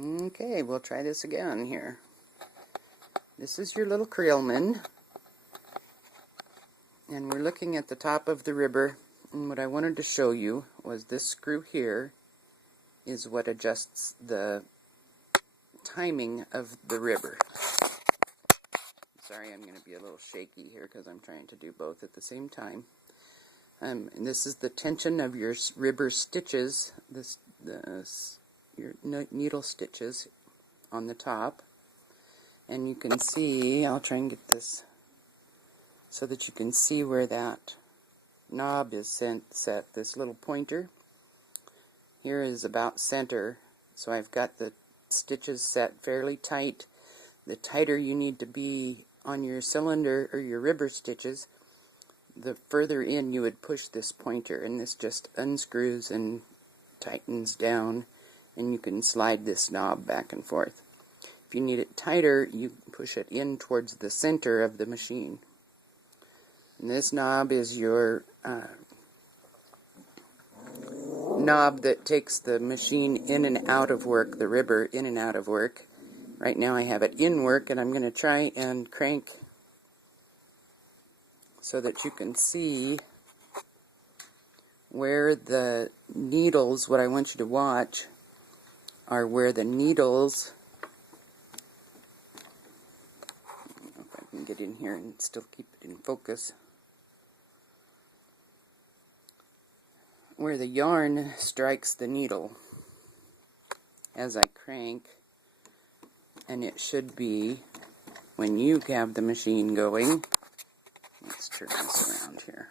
Okay, we'll try this again here. This is your little Creelman, and we're looking at the top of the ribber, and what I wanted to show you was this screw here is what adjusts the timing of the ribber. Sorry, I'm going to be a little shaky here because I'm trying to do both at the same time. And this is the tension of your ribber stitches, your needle stitches on the top. And you can see, I'll try and get this so that you can see where that knob is set. This little pointer here is about center, so I've got the stitches set fairly tight. The tighter you need to be on your cylinder or your ribber stitches, the further in you would push this pointer, and this just unscrews and tightens down, and you can slide this knob back and forth. If you need it tighter, you push it in towards the center of the machine. And this knob is your knob that takes the machine in and out of work, the ribber in and out of work. Right now I have it in work, and I'm going to try and crank so that you can see where the needles, what I want you to watch are where the needles, I don't know if I can get in here and still keep it in focus, where the yarn strikes the needle as I crank, and it should be when you have the machine going. Let's turn this around here.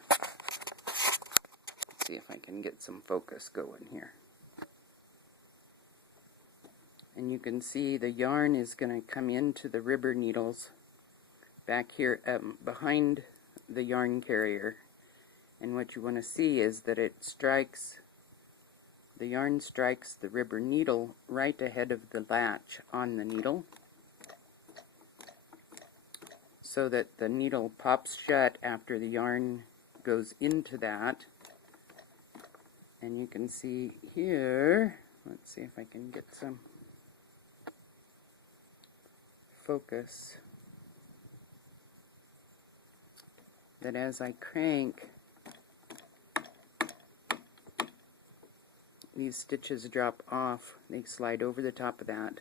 Let's see if I can get some focus going here. And you can see the yarn is going to come into the ribber needles back here behind the yarn carrier. And what you want to see is that it strikes, the yarn strikes the ribber needle right ahead of the latch on the needle, so that the needle pops shut after the yarn goes into that. And you can see here, let's see if I can get some focus, that as I crank, these stitches drop off, they slide over the top of that,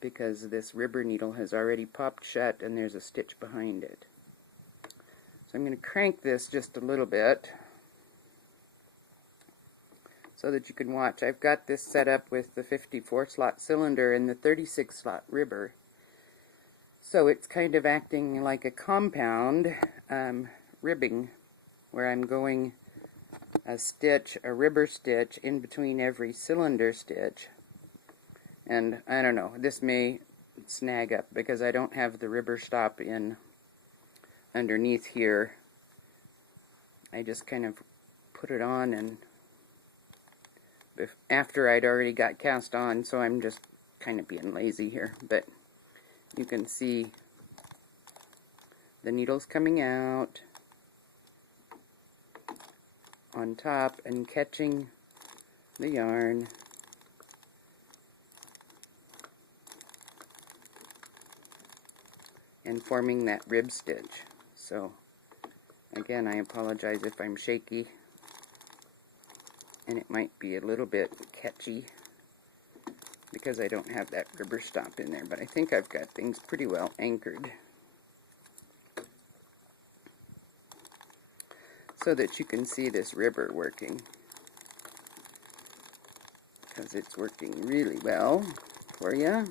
because this ribber needle has already popped shut and there's a stitch behind it. So I'm going to crank this just a little bit so that you can watch. I've got this set up with the 54 slot cylinder and the 36 slot ribber. So it's kind of acting like a compound ribbing, where I'm going a ribber stitch in between every cylinder stitch. And I don't know, this may snag up because I don't have the ribber stop in underneath here. I just kind of put it on and after I'd already got cast on, so I'm just kind of being lazy here. But you can see the needles coming out on top and catching the yarn. And forming that rib stitch. So again, I apologize if I'm shaky and it might be a little bit catchy because I don't have that ribber stop in there, but I think I've got things pretty well anchored so that you can see this ribber working, because it's working really well for you.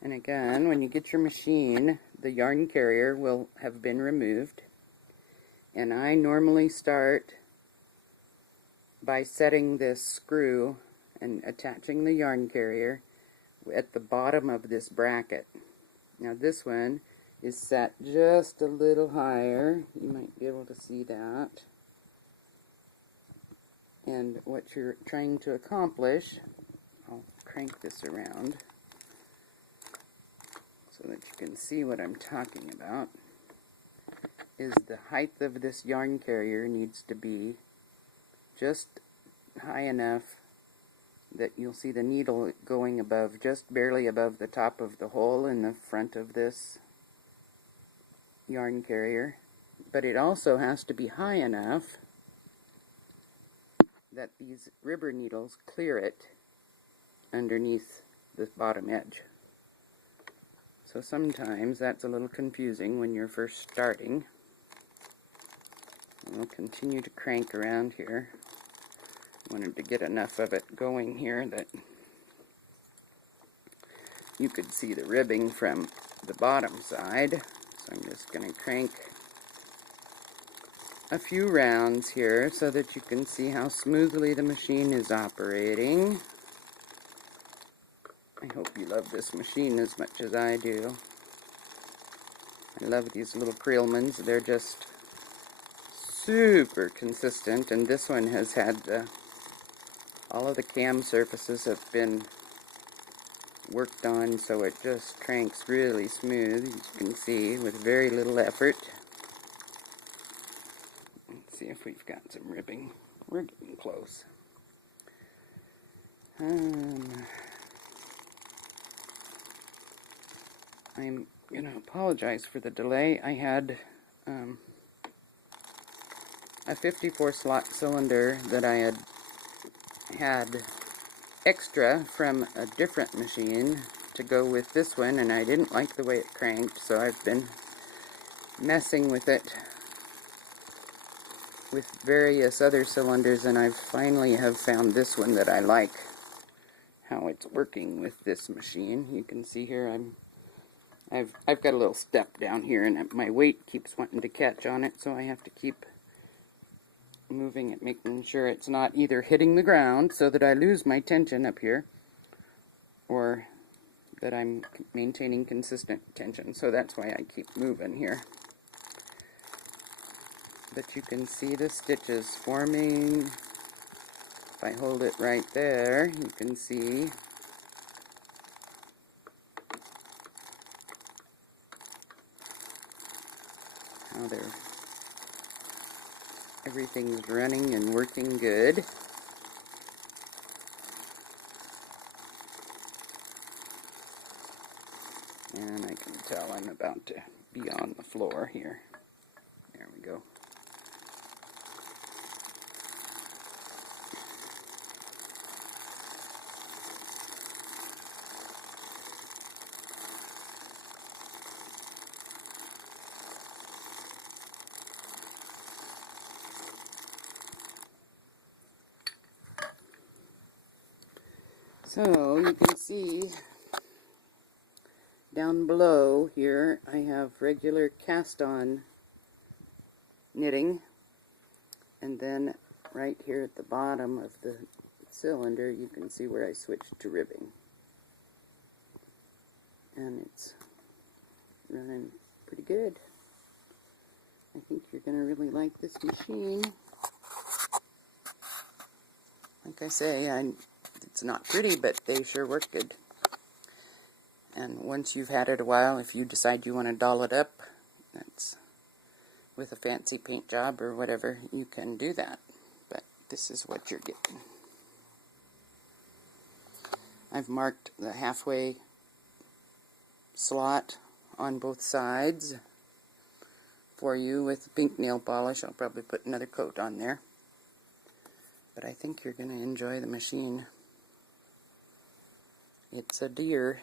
And again, when you get your machine, the yarn carrier will have been removed. And I normally start by setting this screw and attaching the yarn carrier at the bottom of this bracket. Now this one is set just a little higher. You might be able to see that. And what you're trying to accomplish, I'll crank this around so that you can see what I'm talking about, is the height of this yarn carrier needs to be just high enough that you'll see the needle going above, just barely above the top of the hole in the front of this yarn carrier. But it also has to be high enough that these ribber needles clear it underneath the bottom edge. So sometimes that's a little confusing when you're first starting. And we'll continue to crank around here. Wanted to get enough of it going here that you could see the ribbing from the bottom side. So I'm just going to crank a few rounds here so that you can see how smoothly the machine is operating. I hope you love this machine as much as I do. I love these little Creelmans. They're just super consistent, and this one has had all of the cam surfaces have been worked on, so it just cranks really smooth, as you can see, with very little effort. Let's see if we've got some ribbing. We're getting close. I'm going to apologize for the delay. I had a 54 slot cylinder that I had extra from a different machine to go with this one, and I didn't like the way it cranked, so I've been messing with it with various other cylinders, and I finally have found this one that I like how it's working with this machine. You can see here I've got a little step down here, and my weight keeps wanting to catch on it, so I have to keep moving it, making sure it's not either hitting the ground so that I lose my tension up here, or that I'm maintaining consistent tension. So that's why I keep moving here. But you can see the stitches forming. If I hold it right there, you can see how everything's running and working good. And I can tell I'm about to be on the floor here. There we go. So you can see down below here I have regular cast-on knitting, and then right here at the bottom of the cylinder you can see where I switched to ribbing, and it's running pretty good. I think you're going to really like this machine. Like I say, it's not pretty, but they sure work good. And once you've had it a while, if you decide you want to doll it up, that's with a fancy paint job or whatever, you can do that. But this is what you're getting. I've marked the halfway slot on both sides for you with pink nail polish. I'll probably put another coat on there. But I think you're going to enjoy the machine. It's a dear.